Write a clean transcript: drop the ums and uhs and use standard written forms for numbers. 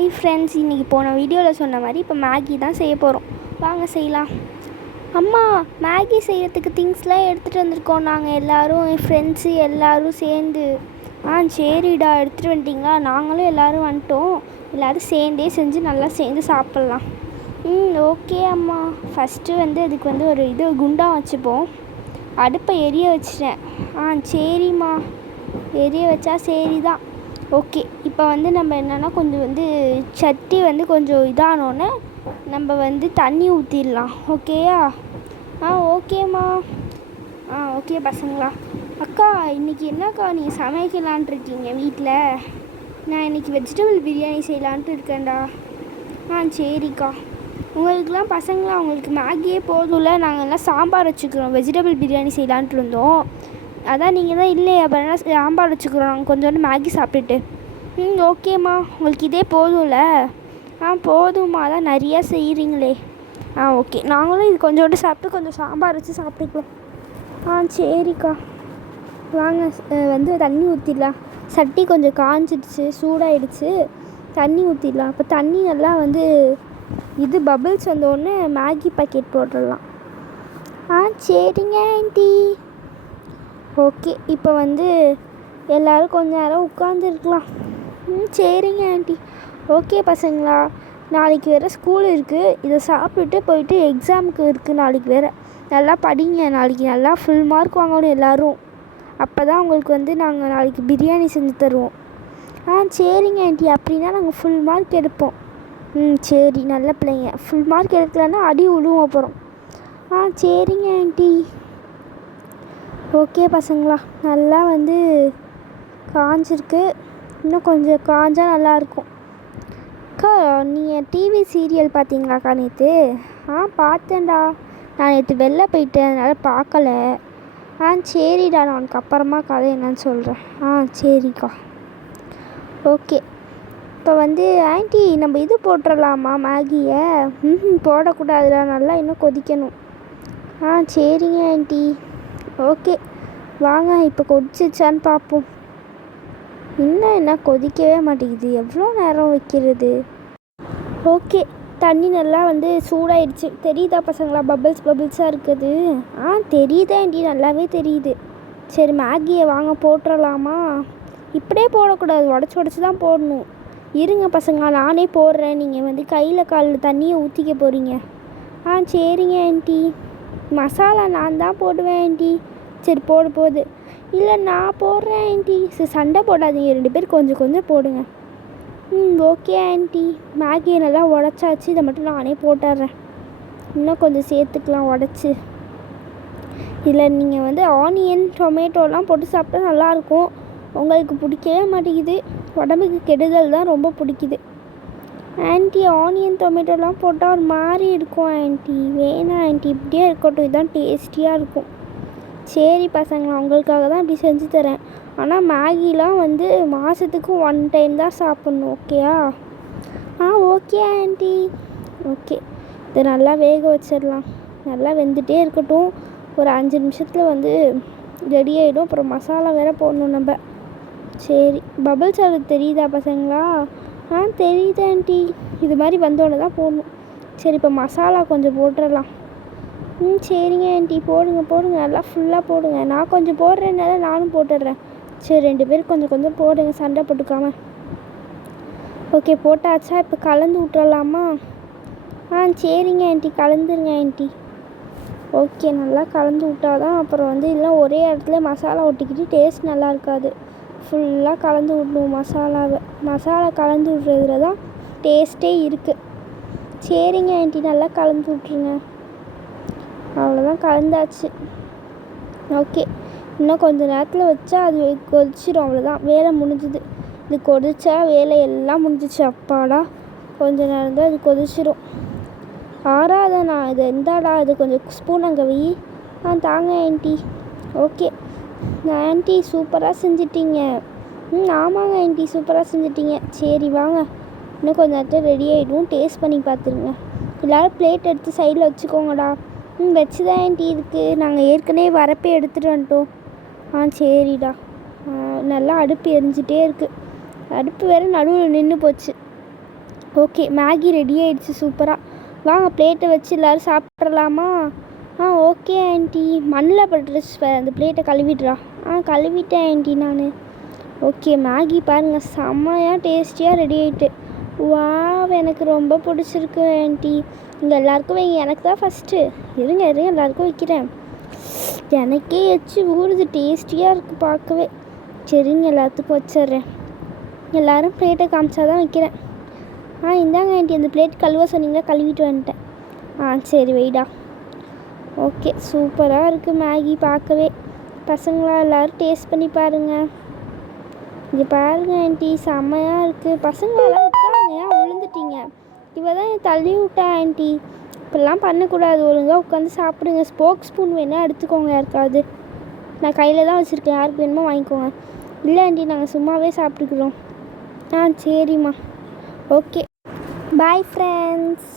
Hi friends, இன்றைக்கி போன வீடியோவில் சொன்ன மாதிரி இப்போ மேகி தான் செய்ய போகிறோம். வாங்க செய்யலாம். அம்மா, மேகி செய்கிறதுக்கு திங்ஸ்லாம் எடுத்துகிட்டு வந்திருக்கோம் நாங்கள் எல்லோரும், என் ஃப்ரெண்ட்ஸு எல்லோரும் சேர்ந்து. சரிடா, எடுத்துகிட்டு வந்துட்டிங்களா? நாங்களும் எல்லோரும் வந்துட்டோம். எல்லோரும் சேர்ந்தே செஞ்சு நல்லா சேர்ந்து சாப்பிட்லாம். ஓகே அம்மா. ஃபஸ்ட்டு அதுக்கு ஒரு குண்டா வச்சுப்போம். அடுப்பை எரிய வச்சிட்டேன். சரிம்மா, எரிய வச்சா சரி தான். ஓகே, இப்போ நம்ம என்னென்னா கொஞ்சம் சட்டி கொஞ்சம் இதானோடனே நம்ம தண்ணி ஊற்றிடலாம். ஓகேயா? ஓகேம்மா. ஓகே பசங்களா. அக்கா, இன்றைக்கி என்னக்கா நீங்கள் சமைக்கலான்ட்டு இருக்கீங்க வீட்டில்? நான் இன்றைக்கி வெஜிடபிள் பிரியாணி செய்யலான்ட்டு இருக்கேன்டா. சரிக்கா. உங்களுக்குலாம் பசங்களாம் உங்களுக்கு மேகியே போதும்ல, நாங்கள் எல்லாம் சாம்பார் வச்சுக்கிறோம். வெஜிடபிள் பிரியாணி செய்யலான்ட்டு இருந்தோம். அதான் நீங்கள் தான் இல்லையே, அப்புறம் சாம்பார் வச்சுக்கிறோம் நாங்கள் கொஞ்சோண்டு மேகி சாப்பிட்டுட்டு. ஓகேம்மா, உங்களுக்கு இதே போதும்ல? போதும்மா, அதான் நிறையா செய்கிறீங்களே. ஓகே, நாங்களும் இது கொஞ்சோண்டு சாப்பிட்டு கொஞ்சம் சாம்பார் வச்சு சாப்பிட்டுக்கலாம். சரிக்கா. வாங்க தண்ணி ஊற்றிடலாம். சட்டி கொஞ்சம் காஞ்சிடுச்சு, சூடாகிடுச்சு. தண்ணி ஊற்றிடலாம். இப்போ தண்ணி நல்லா பபிள்ஸ் வந்தோடனே மேகி பாக்கெட் போட்டுடலாம். சரிங்க ஆண்டி. ஓகே, இப்போ எல்லோரும் கொஞ்ச நேரம் உட்காந்துருக்கலாம். சரிங்க ஆண்டி. ஓகே பசங்களா, நாளைக்கு வேறு ஸ்கூல் இருக்குது. இதை சாப்பிட்டுட்டு போயிட்டு எக்ஸாமுக்கு இருக்குது நாளைக்கு வேறு. நல்லா படிங்க, நாளைக்கு நல்லா ஃபுல் மார்க் வாங்கணும் எல்லோரும். அப்போ தான் உங்களுக்கு நாங்கள் நாளைக்கு பிரியாணி செஞ்சு தருவோம். சரிங்க ஆண்டி, அப்படின்னா நாங்கள் ஃபுல் மார்க் எடுப்போம். சரி, நல்ல பிள்ளைங்க. ஃபுல் மார்க் எடுக்கலன்னா அடி விழுவோம் அப்புறம். சரிங்க ஆண்டி. ஓகே பசங்களா, நல்லா காஞ்சிருக்கு. இன்னும் கொஞ்சம் காஞ்சால் நல்லாயிருக்கும். அக்கா, நீங்கள் டிவி சீரியல் பார்த்தீங்களாக்கா நேற்று? பார்த்தேன்டா. நான் நேற்று வெளில போயிட்டேன், அதனால் பார்க்கல. சரிடா, நான் உனக்கு அப்புறமா கதை என்னன்னு சொல்கிறேன். சரிக்கா. ஓகே, இப்போ ஆண்டி நம்ம இது போட்டுடலாமா மேகியை? போடக்கூடாதுடா, நல்லா இன்னும் கொதிக்கணும். சரிங்க ஆண்டி. ஓகே, வாங்க இப்போ கொதிச்சிச்சான்னு பார்ப்போம். இன்னும் என்ன கொதிக்கவே மாட்டேங்குது, எவ்வளோ நேரம் வைக்கிறது? ஓகே, தண்ணி நல்லா சூடாயிடுச்சு. தெரியுதா பசங்களா, பபிள்ஸாக இருக்குது? தெரியுதா ஆண்டி, நல்லாவே தெரியுது. சரி, மேகியை வாங்க போட்டுடலாமா? இப்படியே போடக்கூடாது, உடச்சி தான் போடணும். இருங்க பசங்களா, நானே போடுறேன். நீங்கள் கையில் காலில் தண்ணியை ஊற்றிக்க போகிறீங்க. சரிங்க ஆண்டி. மசாலா நான் தான் போடுவேன் ஆண்டி. சரி, போகுது. இல்லை, நான் போடுறேன் ஆண்டி. சரி, சண்டை போடாதீங்க, 2 பேர் கொஞ்சம் கொஞ்சம் போடுங்க. Okay aunty. மேகியை நல்லா உடச்சாச்சு, இதை மட்டும் நானே போட்டுடுறேன். இன்னும் கொஞ்சம் சேர்த்துக்கலாம் உடச்சி. இதில் நீங்கள் ஆனியன் டொமேட்டோலாம் போட்டு சாப்பிட்டா நல்லாயிருக்கும். உங்களுக்கு பிடிக்கவே மாட்டேங்குது, உடம்புக்கு கெடுதல் தான் ரொம்ப பிடிக்குது. ஆண்டி, ஆனியன் டொமேட்டோலாம் போட்டால் ஒரு மாதிரி இருக்கும் ஆண்டி. வேணாம் ஆண்டி, இப்படியே இருக்கட்டும், இதுதான் டேஸ்டியாக இருக்கும். சரி பசங்களா, உங்களுக்காக தான் இப்படி செஞ்சு தரேன். ஆனால் மேகிலாம் மாதத்துக்கு 1 டைம் தான் சாப்பிட்ணும். ஓகேயா? Okay aunty. ஓகே, இதை நல்லா வேக வச்சிடலாம். நல்லா வெந்துகிட்டே இருக்கட்டும். ஒரு 5 நிமிஷத்தில் ரெடி ஆகிடும். அப்புறம் மசாலா வேறு போடணும் நம்ம. சரி, பபிள்ஸ் அது தெரியுதா பசங்களா? தெரியுது ஆண்டி. இது மாதிரி வந்தோடனே தான் போடணும். சரி, இப்போ மசாலா கொஞ்சம் போட்டுடலாம். சரிங்க ஆண்டி, போடுங்க நல்லா ஃபுல்லாக போடுங்க. நான் கொஞ்சம் போடுறேன்னால நானும் போட்டுடுறேன். சரி, 2 பேரும் கொஞ்சம் கொஞ்சம் போடுங்க, சண்டை போட்டுக்காம. ஓகே, போட்டாச்சா? இப்போ கலந்து விட்டுறலாமா? சரிங்க ஆண்டி, கலந்துருங்க ஆண்டி. ஓகே, நல்லா கலந்து விட்டால் தான் அப்புறம் இல்லை ஒரே இடத்துல மசாலா ஒட்டிக்கிட்டு டேஸ்ட் நல்லா இருக்காது. ஃபுல்லாக கலந்து விடணும் மசாலாவை. மசாலா கலந்து விட்றதுல தான் டேஸ்ட்டே இருக்குது. சரிங்க ஆண்டி, நல்லா கலந்து விட்ருங்க. அவ்வளோதான், கலந்தாச்சு. ஓகே, இன்னும் கொஞ்சம் நேரத்தில் வச்சா அது கொதிச்சிடும். அவ்வளோதான், வேலை முடிஞ்சுது. இது கொதிச்சா வேலை எல்லாம் முடிஞ்சிச்சு. அப்பாடா, கொஞ்சம் நேரம் தான் இது கொதிச்சிடும். ஆறாதண்ணா, இது எந்தாடா, இது கொஞ்சம் ஸ்பூன் அங்கே வை. தாங்க ஆண்டி. ஓகே ஆண்டி, சூப்பராக செஞ்சிட்டிங்க. ஆமாங்க ஆண்டி, சூப்பராக செஞ்சிட்டிங்க. சரி வாங்க, இன்னும் கொஞ்சம் நேரத்தில் ரெடி ஆகிடும். டேஸ்ட் பண்ணி பார்த்துருங்க. எல்லோரும் பிளேட் எடுத்து சைடில் வச்சுக்கோங்கடா. வச்சு தான் ஆண்டி இருக்குது. நாங்கள் ஏற்கனவே வரப்பே எடுத்துகிட்டு வந்துட்டோம். சரிடா. நல்லா அடுப்பு எரிஞ்சிட்டே இருக்குது. அடுப்பு வேறு நடுவில் நின்று போச்சு. ஓகே மேகி ரெடி ஆகிடுச்சு சூப்பராக. வாங்க பிளேட்டை வச்சு எல்லோரும் சாப்பிட்றலாமா? Okay aunty. மண்ணில் பட்டுருச்சு, அந்த பிளேட்டை கழுவிடுறா. கழுவிட்டேன் ஆண்டி நான். ஓகே மேகி பாருங்கள் செம்மையாக டேஸ்டியாக ரெடி ஆகிட்டு. எனக்கு ரொம்ப பிடிச்சிருக்கு ஆண்டி. இங்கே எல்லாேருக்கும் வைங்க, எனக்கு தான் ஃபஸ்ட்டு. இருங்க எல்லாேருக்கும் வைக்கிறேன். எனக்கே வச்சு ஊறுது, டேஸ்டியாக இருக்குது பார்க்கவே. சரிங்க எல்லாத்துக்கும் வச்சிட்றேன். எல்லோரும் பிளேட்டை காமிச்சா தான் வைக்கிறேன். இந்தாங்க ஆண்டி, அந்த பிளேட் கழுவ சொன்னீங்களா, கழுவிட்டு வந்துட்டேன். சரி வைடா. ஓகே சூப்பராக இருக்குது மேகி பார்க்கவே. பசங்களாம் எல்லோரும் டேஸ்ட் பண்ணி பாருங்கள். இங்கே பாருங்கள் ஆண்டி செம்மையாக இருக்குது. பசங்களெல்லாம் இருக்காங்க, ஏன் விழுந்துட்டீங்க? இவ தான் தள்ளி விட்டா ஆண்டி. இப்படிலாம் பண்ணக்கூடாது, ஒழுங்காக உட்காந்து சாப்பிடுங்க. ஸ்போக் ஸ்பூன் வேணால் எடுத்துக்கோங்க யாருக்காவது. நான் கையில் தான் வச்சுருக்கேன், யாருக்கு வேணுமோ வாங்கிக்கோங்க. இல்லை ஆண்டி நாங்கள் சும்மாவே சாப்பிட்டுக்கிறோம். சரிம்மா. Okay bye friends.